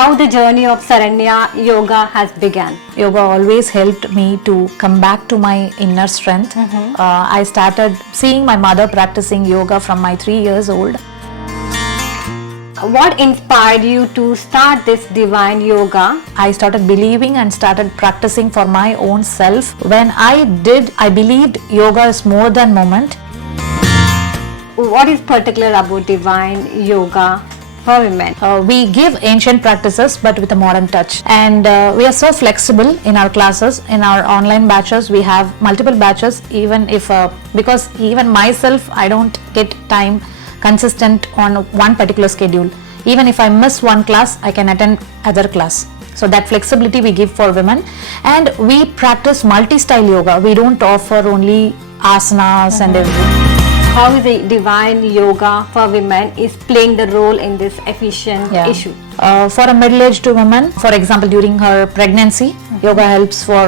how the journey of Saranya yoga has begun. Yoga always helped me to come back to my inner strength. I started seeing my mother practicing yoga from my 3 years old. What inspired you to start this divine yoga? I started believing and started practicing for my own self. When I did, I believed yoga is more than movement. What is particular about divine yoga for women? We give ancient practices but with a modern touch, and we are so flexible in our classes. In our online batches we have multiple batches, even if because even myself I don't get time consistent on one particular schedule. Even if I miss one class, I can attend other class. So that flexibility we give for women, and we practice multi-style yoga. We don't offer only asanas and everything. How the divine yoga for women is playing the role in this efficient issue? For a middle-aged woman, for example, during her pregnancy, yoga helps for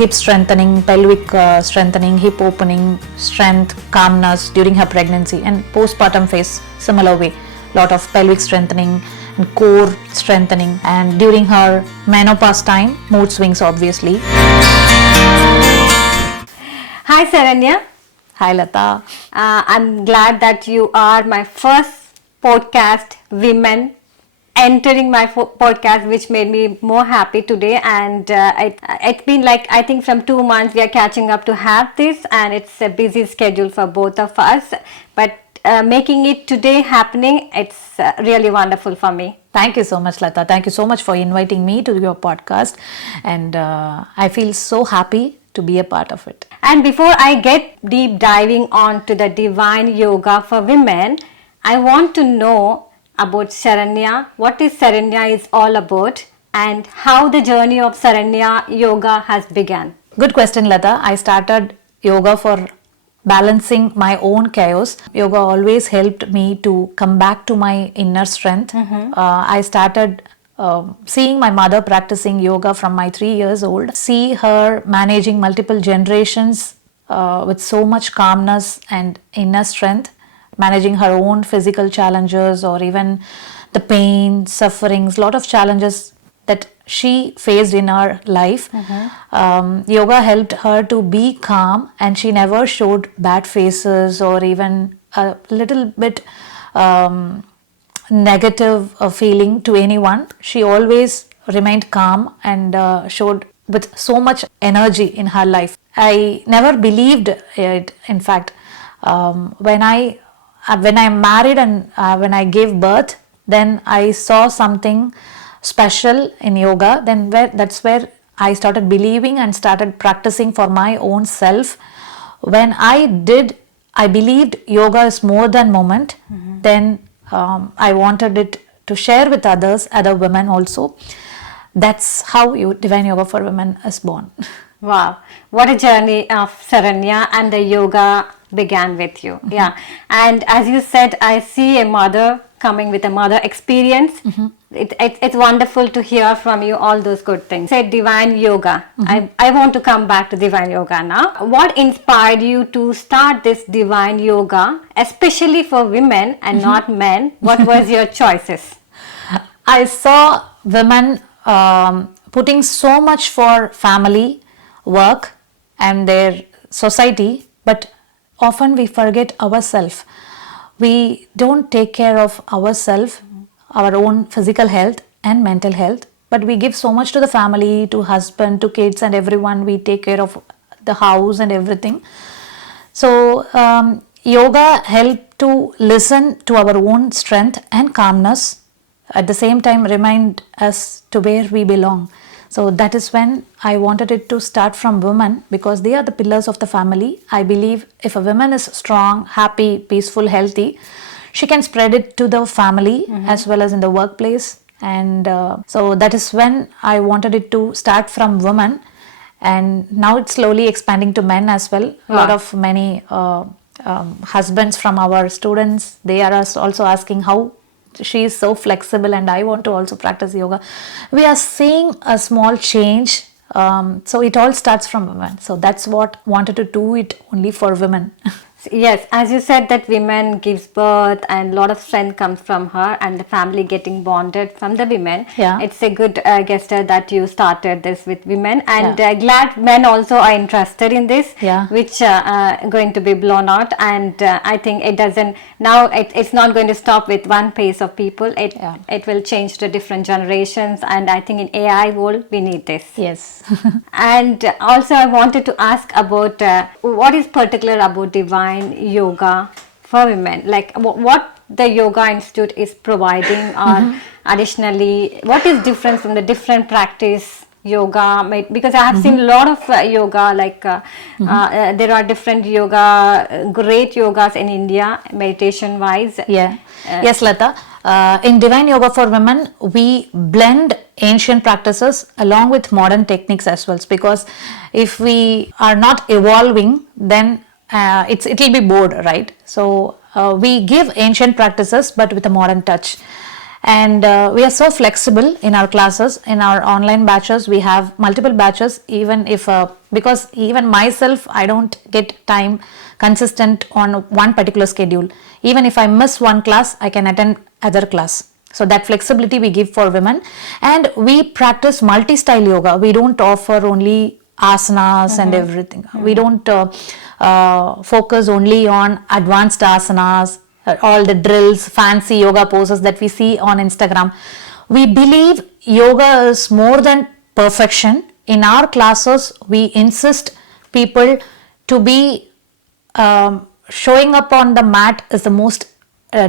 hip strengthening, pelvic strengthening, hip opening, strength, calmness during her pregnancy, and postpartum phase, similar way, lot of pelvic strengthening and core strengthening, and during her menopause time, mood swings obviously. Hi Saranya. Hi Latha. I'm glad that you are my first podcast women entering my podcast, which made me more happy today. And it's been like, I think from 2 months we are catching up to have this, and it's a busy schedule for both of us. But making it today happening, it's really wonderful for me. Thank you so much, Latha. Thank you so much for inviting me to your podcast. And I feel so happy to be a part of it. And before I get deep diving on to the divine yoga for women, I want to know about Saranya. What is Saranya is all about, and how the journey of Saranya yoga has begun. Good question, Latha. I started yoga for balancing my own chaos. Yoga always helped me to come back to my inner strength. I started seeing my mother practicing yoga from my 3 years old, see her managing multiple generations with so much calmness and inner strength, managing her own physical challenges or even the pain, sufferings, lot of challenges that she faced in her life. Yoga helped her to be calm, and she never showed bad faces or even a little bit negative feeling to anyone. She always remained calm and showed with so much energy in her life. I never believed it. In fact, when I married and when I gave birth, then I saw something special in yoga. Then that's where I started believing and started practicing for my own self. When I did, I believed yoga is more than movement. Then I wanted it to share with others, other women also. That's how Divine Yoga for Women is born. Wow, what a journey of Saranya, and the yoga began with you. Yeah, and as you said, I see a mother coming with a mother experience. It's wonderful to hear from you all those good things. Said divine yoga. I want to come back to divine yoga now. What inspired you to start this divine yoga, especially for women and not men? What was your choices? I saw women putting so much for family, work and their society, but often we forget ourselves. We don't take care of ourselves, our own physical health and mental health, but we give so much to the family, to husband, to kids and everyone. We take care of the house and everything. So yoga helped to listen to our own strength and calmness, at the same time remind us to where we belong. So that is when I wanted it to start from women, because they are the pillars of the family. I believe if a woman is strong, happy, peaceful, healthy, she can spread it to the family as well as in the workplace. And so that is when I wanted it to start from women, and now it's slowly expanding to men as well. A lot of many husbands from our students, they are also asking how she is so flexible and I want to also practice yoga. We are seeing a small change. So it all starts from women. So that's what wanted to do it only for women. Yes, as you said that women gives birth and a lot of strength comes from her and the family getting bonded from the women. Yeah. It's a good gesture that you started this with women, and Yeah. glad men also are interested in this, Yeah. which going to be blown out. And I think it doesn't now. It's not going to stop with one pace of people. Yeah. It will change to different generations, and I think in AI world we need this. Yes. And also, I wanted to ask about what is particular about divine yoga for women? Like what the Yoga Institute is providing, or additionally, what is different from the different practice yoga? Because I have seen a lot of yoga, like there are different yoga, great yogas in India, meditation wise. Yeah. Yes, Latha. In Divine Yoga for Women, we blend ancient practices along with modern techniques as well. Because if we are not evolving, then it'll be bored, right? So we give ancient practices but with a modern touch. And we are so flexible in our classes. In our online batches, we have multiple batches, even if because even myself, I don't get time consistent on one particular schedule. Even if I miss one class, I can attend other class. So that flexibility we give for women. And we practice multi-style yoga. We don't offer only asanas and everything. We don't focus only on advanced asanas, all the drills, fancy yoga poses that we see on Instagram. We believe yoga is more than perfection. In our classes, we insist people to be showing up on the mat is the most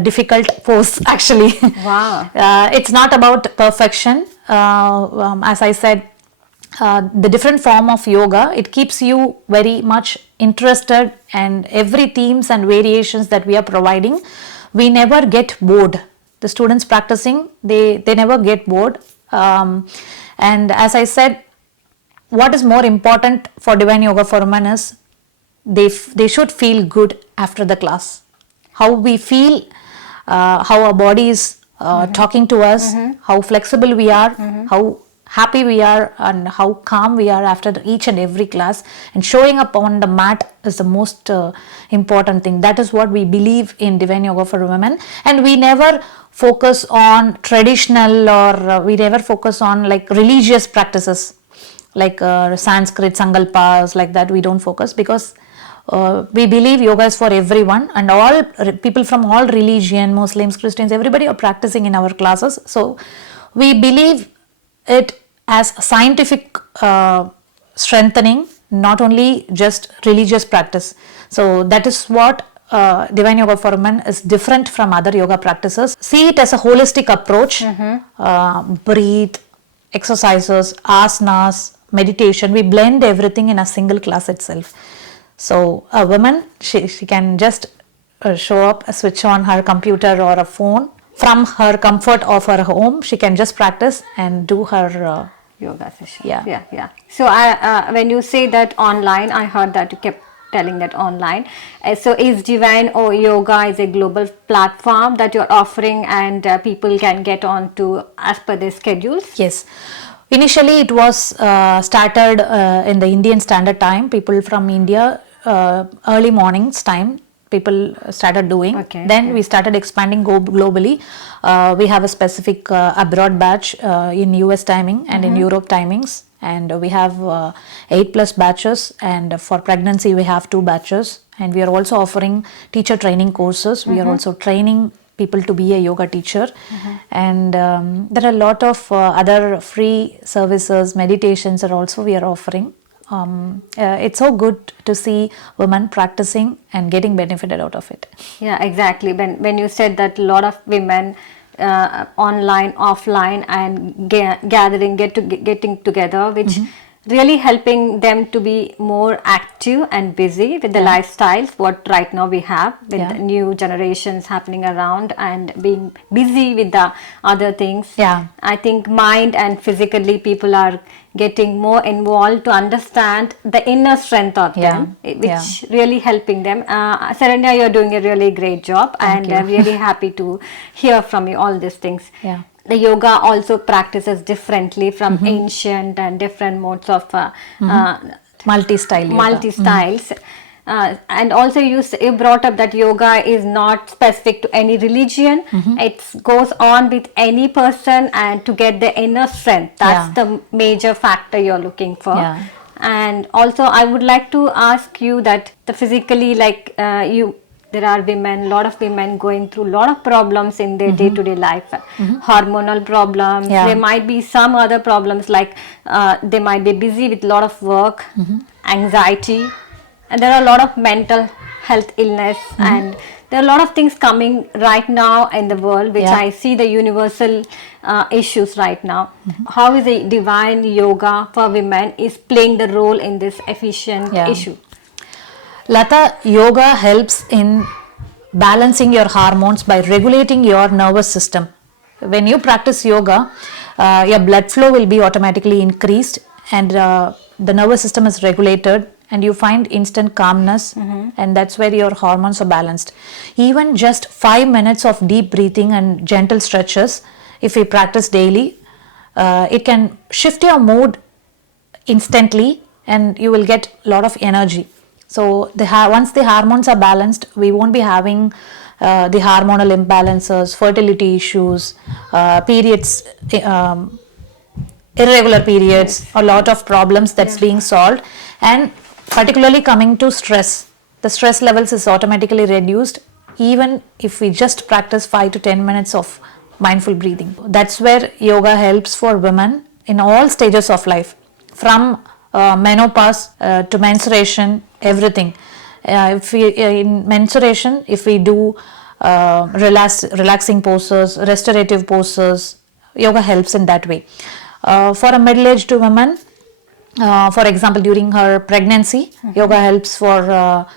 difficult pose actually. Wow. It's not about perfection. As I said, the different form of yoga, it keeps you very much interested, and every themes and variations that we are providing, we never get bored. The students practicing, they never get bored. And as I said, what is more important for Divine Yoga for Women is they should feel good after the class. How we feel, how our body is talking to us, how flexible we are, how happy we are, and how calm we are after each and every class. And showing up on the mat is the most important thing. That is what we believe in Divine Yoga for Women. And we never focus on traditional, or we never focus on like religious practices like Sanskrit, Sankalpas, like that. We don't focus, because we believe yoga is for everyone, and all people from all religion, Muslims, Christians, everybody are practicing in our classes. So we believe it as scientific strengthening, not only just religious practice. So that is what Divine Yoga for Women is different from other yoga practices. See it as a holistic approach. Breathe, exercises, asanas, meditation. We blend everything in a single class itself. So a woman, she can just show up, switch on her computer or a phone from her comfort of her home. She can just practice and do her yoga session. Yeah. So when you say that online, I heard that you kept telling that online. So is Divine or Yoga is a global platform that you're offering, and people can get on to as per their schedules? Yes. Initially, it was started in the Indian Standard Time. People from India, early mornings time, people started doing. Okay, Then we started expanding globally. We have a specific abroad batch in US timing and in Europe timings. And we have 8+ batches, and for pregnancy we have 2 batches. And we are also offering teacher training courses. We are also training people to be a yoga teacher. And there are a lot of other free services, meditations are also we are offering. It's so good to see women practicing and getting benefited out of it. Yeah, exactly. When you said that a lot of women online, offline, and getting together, which really helping them to be more active and busy with the lifestyles what right now we have with the new generations happening around, and being busy with the other things. I think mind and physically people are getting more involved to understand the inner strength of them, which really helping them. Saranya, you're doing a really great job. Thank and you. I'm really happy to hear from you all these things. The yoga also practices differently from ancient and different modes of Multi-style yoga. multi-styles. And also you brought up that yoga is not specific to any religion. It goes on with any person, and to get the inner strength, that's Yeah. the major factor you're looking for. Yeah. And also I would like to ask you that the physically, like there are women, lot of women going through a lot of problems in their day-to-day life, hormonal problems. Yeah. There might be some other problems, like they might be busy with a lot of work, anxiety, and there are a lot of mental health illness, and there are a lot of things coming right now in the world, which Yeah. I see the universal issues right now. How is the divine yoga for women is playing the role in this efficient Yeah. issue? Latha, yoga helps in balancing your hormones by regulating your nervous system. When you practice yoga, your blood flow will be automatically increased, and the nervous system is regulated, and you find instant calmness, and that's where your hormones are balanced. Even just 5 minutes of deep breathing and gentle stretches, if we practice daily, it can shift your mood instantly, and you will get a lot of energy. So once the hormones are balanced, we won't be having the hormonal imbalances, fertility issues, periods, irregular periods, a lot of problems that's being solved. And particularly coming to stress, the stress levels is automatically reduced even if we just practice 5 to 10 minutes of mindful breathing. That's where yoga helps for women in all stages of life, from menopause to menstruation, everything. If we in menstruation, if we do relaxing poses, restorative poses, yoga helps in that way. For a middle-aged woman, for example, during her pregnancy, yoga helps for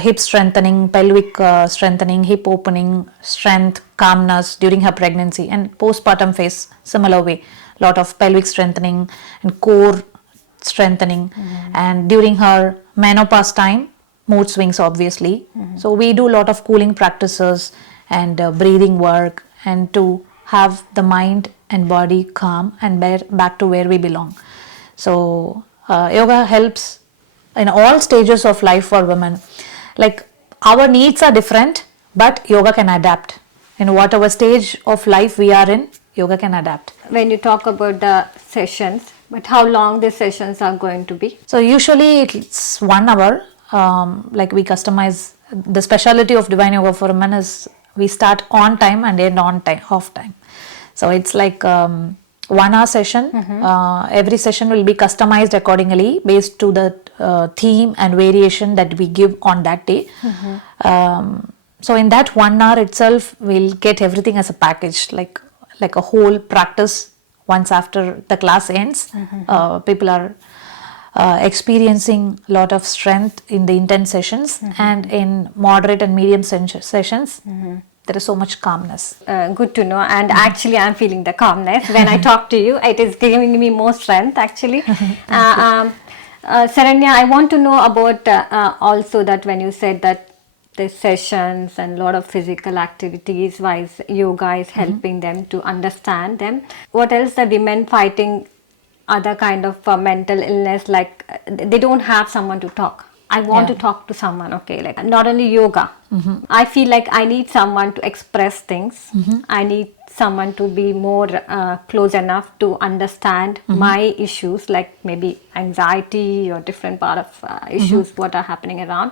hip strengthening, pelvic strengthening, hip opening, strength, calmness during her pregnancy, and postpartum phase, similar way, lot of pelvic strengthening and core strengthening. And during her menopause time, mood swings obviously. So we do a lot of cooling practices and breathing work, and to have the mind and body calm and back to where we belong. So yoga helps in all stages of life for women. Like, our needs are different, but yoga can adapt. In whatever stage of life we are in, yoga can adapt. When you talk about the sessions, but how long the sessions are going to be? So usually it's 1 hour. Like, we customize. The specialty of divine yoga for women is we start on time and end on time, off time. So it's like 1 hour session. Every session will be customized accordingly based to the theme and variation that we give on that day. So in that 1 hour itself, we'll get everything as a package, like a whole practice. Once after the class ends, people are experiencing a lot of strength in the intense sessions, and in moderate and medium sessions, there is so much calmness. Good to know. And actually, I'm feeling the calmness when I talk to you. It is giving me more strength, actually. Saranya, I want to know about also that when you said that the sessions and a lot of physical activities wise, yoga is helping them to understand them. What else the women fighting other kind of mental illness, like they don't have someone to talk. I want to talk to someone, okay, like not only yoga. I feel like I need someone to express things. I need someone to be more close enough to understand my issues, like maybe anxiety or different part of issues what are happening around.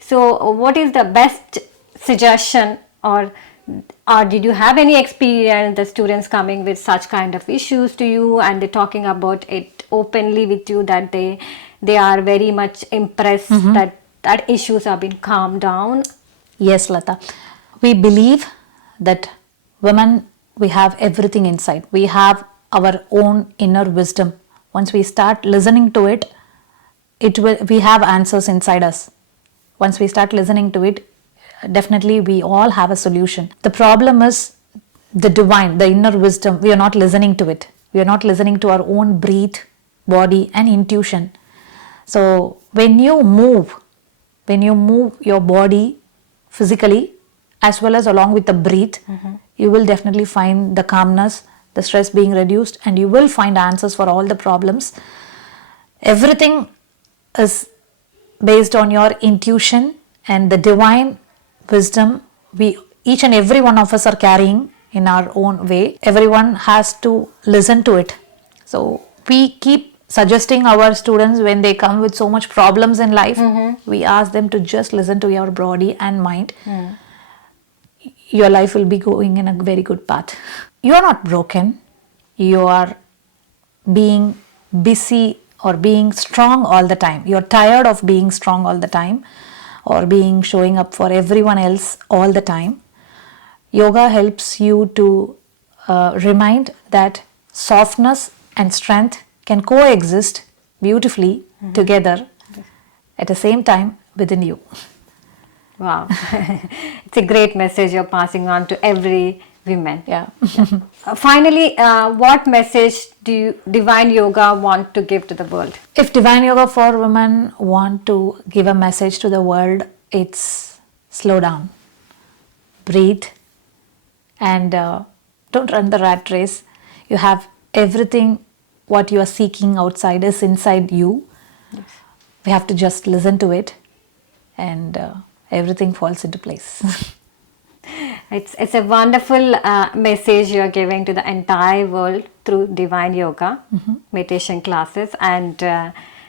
So what is the best suggestion, or did you have any experience the students coming with such kind of issues to you and they're talking about it openly with you, that they are very much impressed that issues have been calmed down? Yes, Latha. We believe that women, we have everything inside. We have our own inner wisdom. Once we start listening to it, we have answers inside us. Once we start listening to it, definitely we all have a solution. The problem is the divine, the inner wisdom. We are not listening to it. We are not listening to our own breath, body, and intuition. So when you move your body physically as well as along with the breath, you will definitely find the calmness, the stress being reduced, and you will find answers for all the problems. Everything is based on your intuition and the divine wisdom we each and every one of us are carrying in our own way. Everyone has to listen to it. So we keep suggesting our students when they come with so much problems in life, we ask them to just listen to your body and mind. Your life will be going in a very good path. You are not broken. You are being busy or being strong all the time. You're tired of being strong all the time or being showing up for everyone else all the time. Yoga helps you to remind that softness and strength can coexist beautifully together at the same time within you. Wow. It's a great message you're passing on to every woman. Yeah. Finally, what message do Divine Yoga want to give to the world? If Divine Yoga for Women want to give a message to the world, it's slow down, breathe, and don't run the rat race. You have everything what you are seeking outside is inside you. Yes. We have to just listen to it and everything falls into place. It's a wonderful message you're giving to the entire world through Divine Yoga meditation classes, and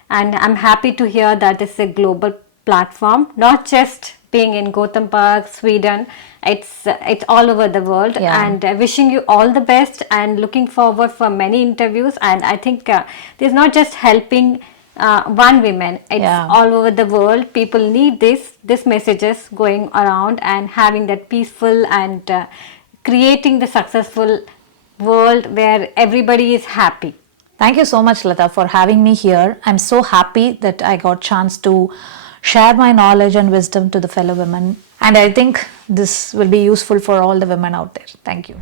I'm happy to hear that it's a global platform, not just being in Gothenburg, Sweden. It's all over the world. Yeah. And wishing you all the best and looking forward for many interviews. And I think there's not just helping one woman, it's all over the world. People need this messages going around and having that peaceful and creating the successful world where everybody is happy. Thank you so much, Latha, for having me here. I'm so happy that I got chance to share my knowledge and wisdom to the fellow women, and I think this will be useful for all the women out there. Thank you.